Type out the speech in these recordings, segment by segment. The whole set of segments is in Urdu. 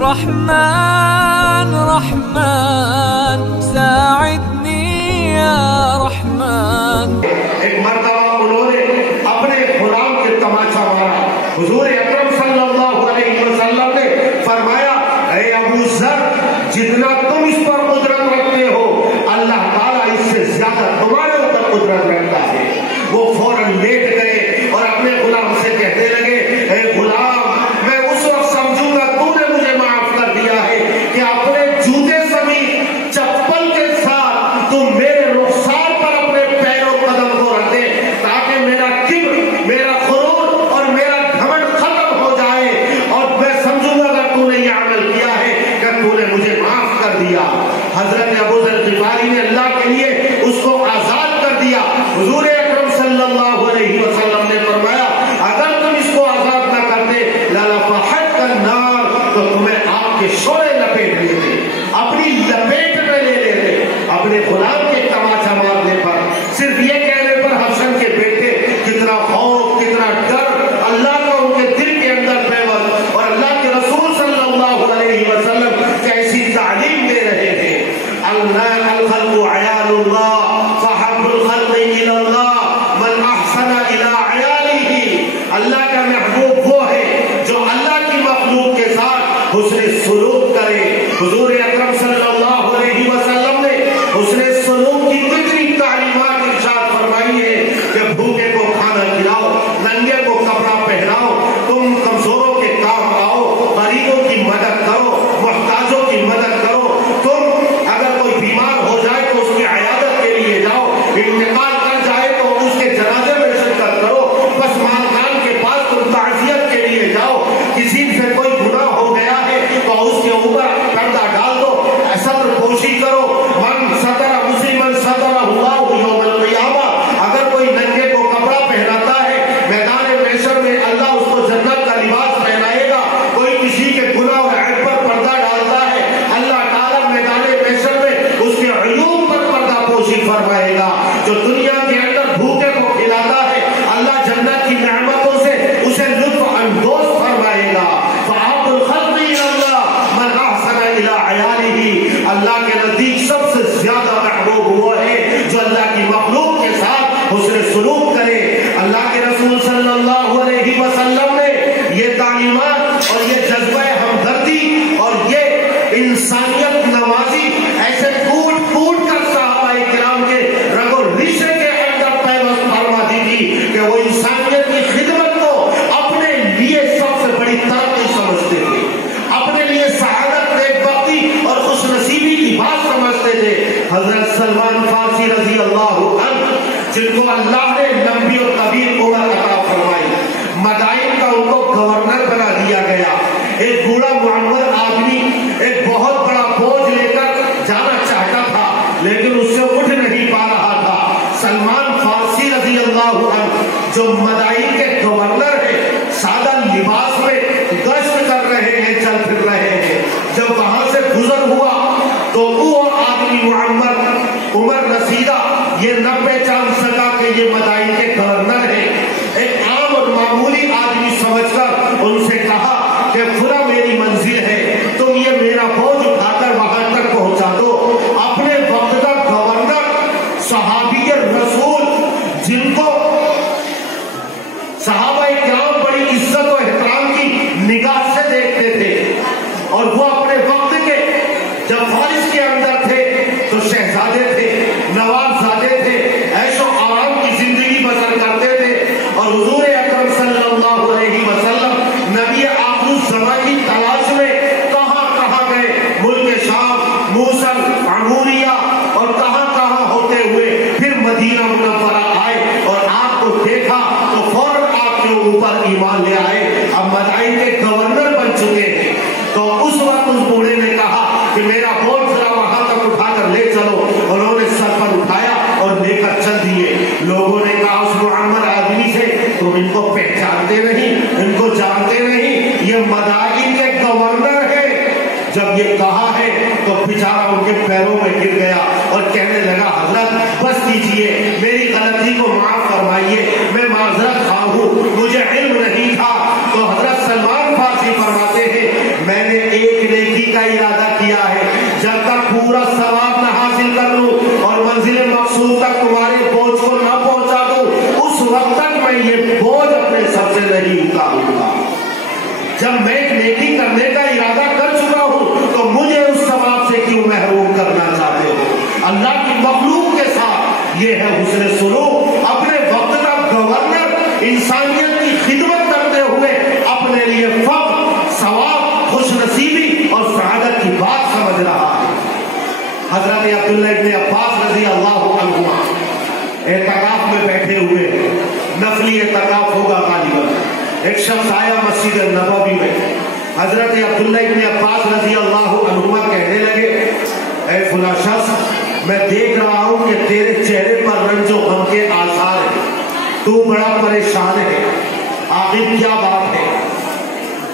رحمن رحمن ساعدنی یا رحمن. ایک مرتبہ انہوں نے اپنے غلام کے تماچا مارا. حضور اکرم صلی اللہ علیہ وسلم نے فرمایا اے ابو ذر جتنا تم اس پر قدرت رکھتے ہو اللہ تعالیٰ اس سے زیادہ تمہارے اوپر قدرت رکھتا ہے. وہ فوراً لیٹ گئے اور اپنے غلام سے کہنے لگے اے غلام میں اس وقت سمجھوں گا تو نے مجھے معاف کر دیا ہے کہ اپنے جوتے سمیت چپل کے ساتھ تم میرے رخسار پر اپنے پیر و قدم کو رکھ دے تاکہ میرا کبر میرا غرور اور میرا گھمنڈ ختم ہو جائے اور میں سمجھوں گا اگر تو نے یہ عمل کیا ہے کہ تو نے مجھے معاف کر دیا. حضرت ابو ذر غفاری نے اللہ کے لیے اس کو آزاد کر دیا. حضور اکرم صلی اللہ علیہ وسلم نے فرمایا اگر تم اس کو آزاد نہ کرتے لَلَفَحَتْكَ النَّارُ تو تمہیں آگ کے شعلے لپیٹ لیتے اپنی لپیٹ میں لے لیتے. اپنے غلام کے تماچا مارنے پر صرف یہ کہنے پر حسن کے بیٹے کتنا خوف کتنا ڈر اللہ کا ان کے دل کے اندر پیوست اور اللہ کے رسول صلی اللہ علیہ وسلم کیسی تعلیم دے رہے ہیں. الخلق عیال اللہ فحب الخلق الى اللہ من احسن الى عیالہ. اللہ کا محبوب وہ ہے جو اللہ کی مخلوق کے ساتھ حسن سلوک کرے. حضور اکرم صلی اللہ علیہ وسلم نے حسن سلوک کی کتنی تعلیمات ارشاد فرمائی ہے کہ بھوکے کو کھانا کھلاؤ ننگے کو کپڑا پہناؤ تم کمزوروں کے کام آؤ غریبوں کی مدد کرو محتاجوں کی مدد کرو. تم اگر کوئی بیمار ہو جائے تو اس کی عیادت کے لیے جاؤ انتقال کر جائے تو اس کے جنازے میں شرکت کرو بس مالدان کے پاس تم تعزیت کے لیے جاؤ. کسی سے کوئی گناہ ہو گیا ہے تو اس کے اوپر پردہ ڈال دو ستر پوشی کرو. من ستر مسلمن ستر اللہ یوم القیامہ. اگر کوئی ننگے کو کپڑا پہناتا ہے میدان محشر میں اللہ اس کو جنت کا لباس پہنائے گا. کوئی کسی کے گناہ اور عیب پر پردہ ڈالتا ہے اللہ تعالیٰ میدان محشر میں اس کے عیوب پر پردہ پوشی فرمائے گا. جو دنیا کے اندر بھوکے کو کھلاتا ہے اللہ جنت کی نعمتوں سے اسے لطف اندوز فرمائے گا. فَأَحَبُّ الْخَلْقِ إِلَى اللَّهِ مَنْ أَحْسَنَ إِلَىٰ عِيَالِهِ. اللہ کے نزدیک سب سے زیادہ محبوب وہ ہے جو اللہ کی مخلوق کے ساتھ حسن سلوک کرے. اللہ کے رسول صلی اللہ علیہ وسلم نے یہ تعلیمات اور یہ جذبہ ہمدردی اور یہ انسانیت نوازی ایسے کوٹ کوٹ کر صحابہ کرام کے رگ و ریشے کے اندر پیوست فرما دی تھی کہ وہ انسانیت کی خدمت کو اپنے لیے سب سے بڑی ترقی سمجھتے تھے اپنے لیے سعادت نیکبختی اور خوش نصیبی کی بات سمجھتے تھے. حضرت سلمان فارسی رضی اللہ عنہ جن کو اللہ نے لمبی اور طویل عمر عطا فرمائی مدائن کا ان کو گورنر بنا دیا گیا. ایک بوڑھا معمر آدمی ایک بہت بڑا بوجھ لے کر جانا چاہتا تھا لیکن اس سے اٹھ نہیں پا رہا تھا. سلمان فارسی رضی اللہ عنہ جو مدائن کے گورنر ہیں سادہ لباس میں گشت کر رہے ہیں چل پھر رہے ہیں. جب وہاں سے گزر ہوا تو وہ آدمی معمر عمر رسیدہ یہ نہ پہچان سکا کہ یہ مدائن کے گورنر ہیں. ایک عام اور معمولی آدمی سمجھ کر ان سے کہا کہ خدا میری منزل ہے تم یہ میرا بوجھ اٹھا کر وہاں تک پہنچا دو. اپنے وقت کا گورنر صحابی رسول جن کو صحابہ کرام بڑی عزت و احترام کی نگاہ سے دیکھتے تھے اور وہ اپنے وقت کے جب فارس کے اندر تھے تو شہزادے تھے نوابزادے تھے عیش و آرام کی زندگی بسر کرتے تھے اور حضور اکرم صلی اللہ علیہ وسلم نبی آخر الزمان کی تلاش میں کہاں کہاں گئے ملک شام موصل عموریہ اور کہاں کہاں ہوتے ہوئے پھر مدینہ منورہ آئے اور آپ کو دیکھا تو فوراً آپ کے اوپر ایمان لے آئے. اب مدائن کے گورنر بن چکے ہیں تو اس وقت اس بوڑھے نے کہا کہ میرا بوجھ ذرا وہاں تک اٹھا کر لے چلو. انہوں نے سر پر اٹھایا اور لے کر چل دیے. لوگوں نے کہا اس معمر آدمی سے تم ان کو پہچانتے نہیں ان کو جانتے نہیں یہ مدائن کے گورنر ہے. جب یہ کہا ہے تو بیچارہ ان کے پیروں میں گر گیا اور کہنے لگا حضرت بس کیجئے میری غلطی کو معاف فرمائیے میں معذرت خواہ ہوں مجھے علم نہیں تھا. تو حضرت سلمان فارسی فرماتے ہیں میں نے ایک جب میں ایک نیکی کرنے کا ارادہ کر چکا ہوں تو مجھے اس ثواب سے کیوں محروم کرنا چاہتے ہو؟ اللہ کی مخلوق کے ساتھ یہ ہے حسن سلوک. اپنے وقت کا گورنر انسانیت کی خدمت کرتے ہوئے اپنے لیے فخر، ثواب، خوش نصیبی اور سعادت کی بات سمجھ رہا ہے. حضرت عبداللہ ابن عباس رضی اللہ عنہما اعتکاف میں بیٹھے ہوئے، نفلی اعتکاف ہوگا غالباً. ایک شخص آیا مسجد نبوی میں، حضرت عبداللہ ابن عباس رضی اللہ عنہما کہنے لگے اے فلاں شخص، میں دیکھ رہا ہوں کہ تیرے چہرے پر رنج و غم کے آثار ہیں، تو بڑا پریشان ہے، آخر کیا بات ہے؟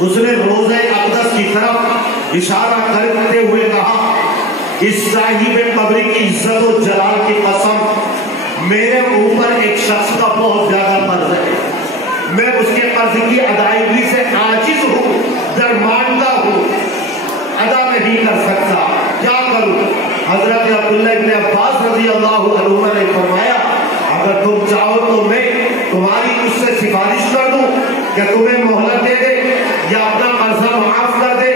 اس نے روضہ اقدس کی طرف اشارہ کرتے ہوئے کہا اس صاحب قبر کی عزت و جلال کی قسم، میرے اوپر ایک شخص کا بہت زیادہ قرض ہے، میں اس کے قرض کی ادائیگی سے عاجز ہوں، درماندہ ہوں، ادا نہیں کر سکتا، کیا کروں؟ حضرت عبداللہ ابن عباس رضی اللہ عنہ نے فرمایا اگر تم چاہو تو میں تمہاری اس سے سفارش کر دوں کہ تمہیں مہلت دے دے یا اپنا قرضہ معاف کر دے.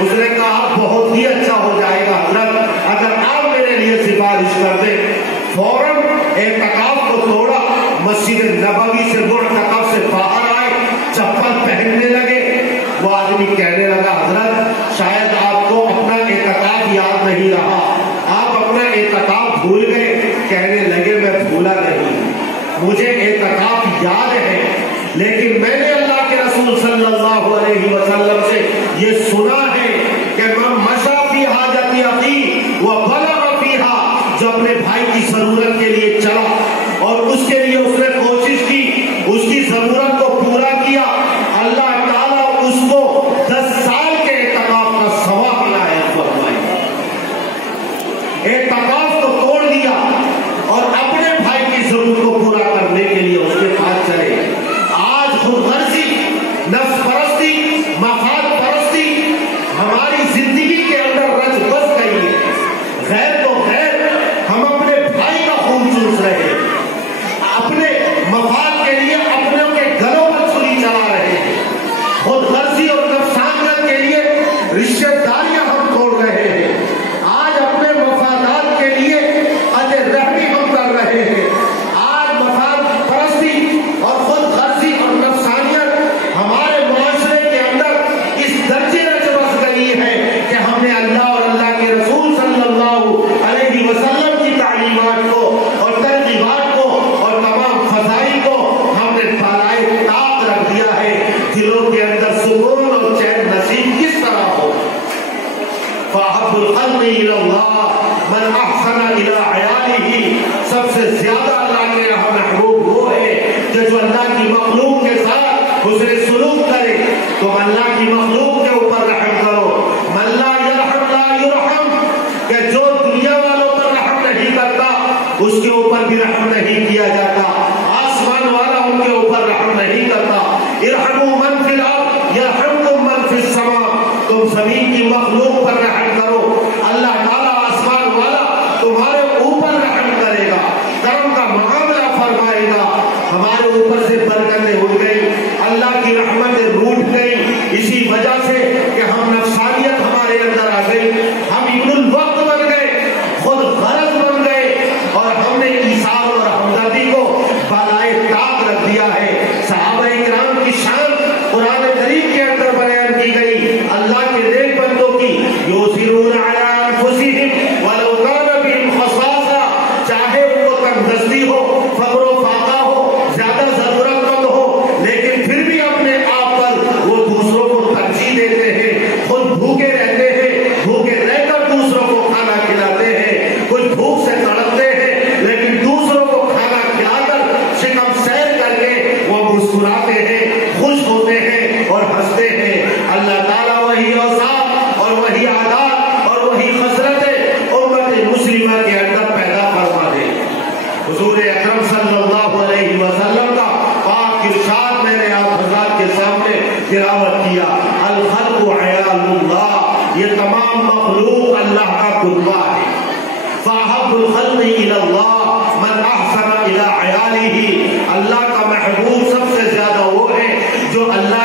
اس نے کہا بہت ہی اچھا ہو جائے گا حضرت، اگر آپ میرے لیے سفارش کر دیں. فوراً اعتکاف کو توڑا، مسجد نبوی سے معتکف سے باہر آئے، چپل پہننے لگے. وہ آدمی کہنے لگا حضرت شاید آپ کو اپنا اعتکاف یاد نہیں رہا، آپ اپنا اعتکاف بھول گئے. کہنے لگے میں بھولا نہیں، مجھے اعتکاف یاد ہے، لیکن میں نے اللہ کے رسول صلی اللہ علیہ وسلم سے یہ سنا ہے کہ من مشى فی حاجت اخی وبلغ فیہا، جو اپنے بھائی کی ضرورت کے لیے چلا اور اس کے لیے اس نے کوشش کی، اس کی ضرورت کو پورا کیا، اللہ تعالیٰ اس کو 10 سال کے اعتکاف کا ثواب عنایت فرمائے. اعتکاف کو توڑ دیا اور اپنے بھائی کی ضرورت کو پورا کرنے کے لیے اس کے پاس چلے. آج خود غرضی، نفس پرستی، مفاد پرستی ہماری زندگی کے اندر رچ بس گئی ہے. غیر تو غیر ہم اپنے بھائی کا خون چوس رہے ہیں، اپنے مفاد کے لیے اپنوں کے گلوں پر چھری چلا رہے ہیں، خود غرضی اور نفسانیت کے لیے رشتہ داریاں ہم توڑ رہے ہیں. آج اپنے مفادات کے لیے قطع رحمی ہم کر رہے ہیں. آج مفاد پرستی اور خود غرضی اور نفسانیت ہمارے معاشرے کے اندر اس درجے رچ بس گئی ہے کہ ہم نے اللہ اور اللہ کے رسول صلی اللہ علیہ وسلم کی تعلیمات کو اور ترغیبات کو اور تمام فضائل کو ہم نے بالائے طاق رکھ دیا ہے. دلوں کے اندر سکون اور چین نصیب کس طرح ہو؟ فَأَحَبُّ الْخَلْقِ إِلَى اللَّهِ مَنْ أَحْسَنَ إِلَىٰ عِيَالِهِ. سب سے زیادہ اللہ کے یہاں محبوب وہ ہے کہ جو اللہ کی مخلوق کے ساتھ حسن سلوک کرے. تم اللہ کی مخلوق کے اوپر رحم کرو. من لا یرحم لا یرحم، کہ جو دنیا والوں پر رحم نہیں کرتا اس کے اوپر بھی رحم نہیں کیا جاتا. آسمان والا ان کے اوپر رحم نہیں کرتا. ارحموا من فی الارض یرحمکم من فی السماء. تم زمین کی مخلوق پر رحم کرو، اللہ تعالیٰ آسمان والا تمہارے اوپر رحم کرے گا، کرم کا معاملہ فرمائے گا. ہمارے اوپر سے برکتیں اڑ گئی، اللہ کی رحمتیں روٹ گئی، اسی وجہ سے کہ ہم نفسانیت ہمارے اندر آ گئی، ہم ابن الوقت بن گئے، خود غرض بن گئے، اور ہم نے ایثار اور ہمدردی کو بالائے طاق رکھ دیا ہے. صحابہ کرام کی شان قرآن کریم کے اندر بیان کی گئی. اللہ کے نیک بندوں کی یؤثرون علی انفسہم ولو کان بہم خصاصہ، چاہے ان کو تنگدستی ہو، فقر و فاقہ ہو، زیادہ ضرورت مند ہو، لیکن پھر بھی اپنے آپ پر وہ دوسروں کو ترجیح دیتے ہیں. خود بھوکے رہتے ہیں، بھوکے رہ کر دوسروں کو کھانا کھلاتے ہیں. کچھ بھوک سے تڑپتے ہیں لیکن دوسروں کو کھانا کھلا کر شکم سیر کر کے وہ مسکراتے ہیں، خوش ہوتے ہیں اور ہنستے ہیں. اللہ تعالیٰ وہی اوصاف اور وہی عادات اور وہی خصلتیں امت مسلمہ کے اندر پیدا فرما دے. حضور اکرم صلی اللہ علیہ وسلم کا پاک ارشاد میں نے آپ حضرات کے سامنے تلاوت کیا. الخلق عیال اللہ، یہ تمام مخلوق اللہ کا کتبہ ہے. فَأَحَبُّ الْخَلْقِ إِلَى اللَّهِ مَنْ أَحْسَنَ إِلَىٰ عِيَالِهِ. اللہ کا محبوب سب سے زیادہ وہ ہے جو اللہ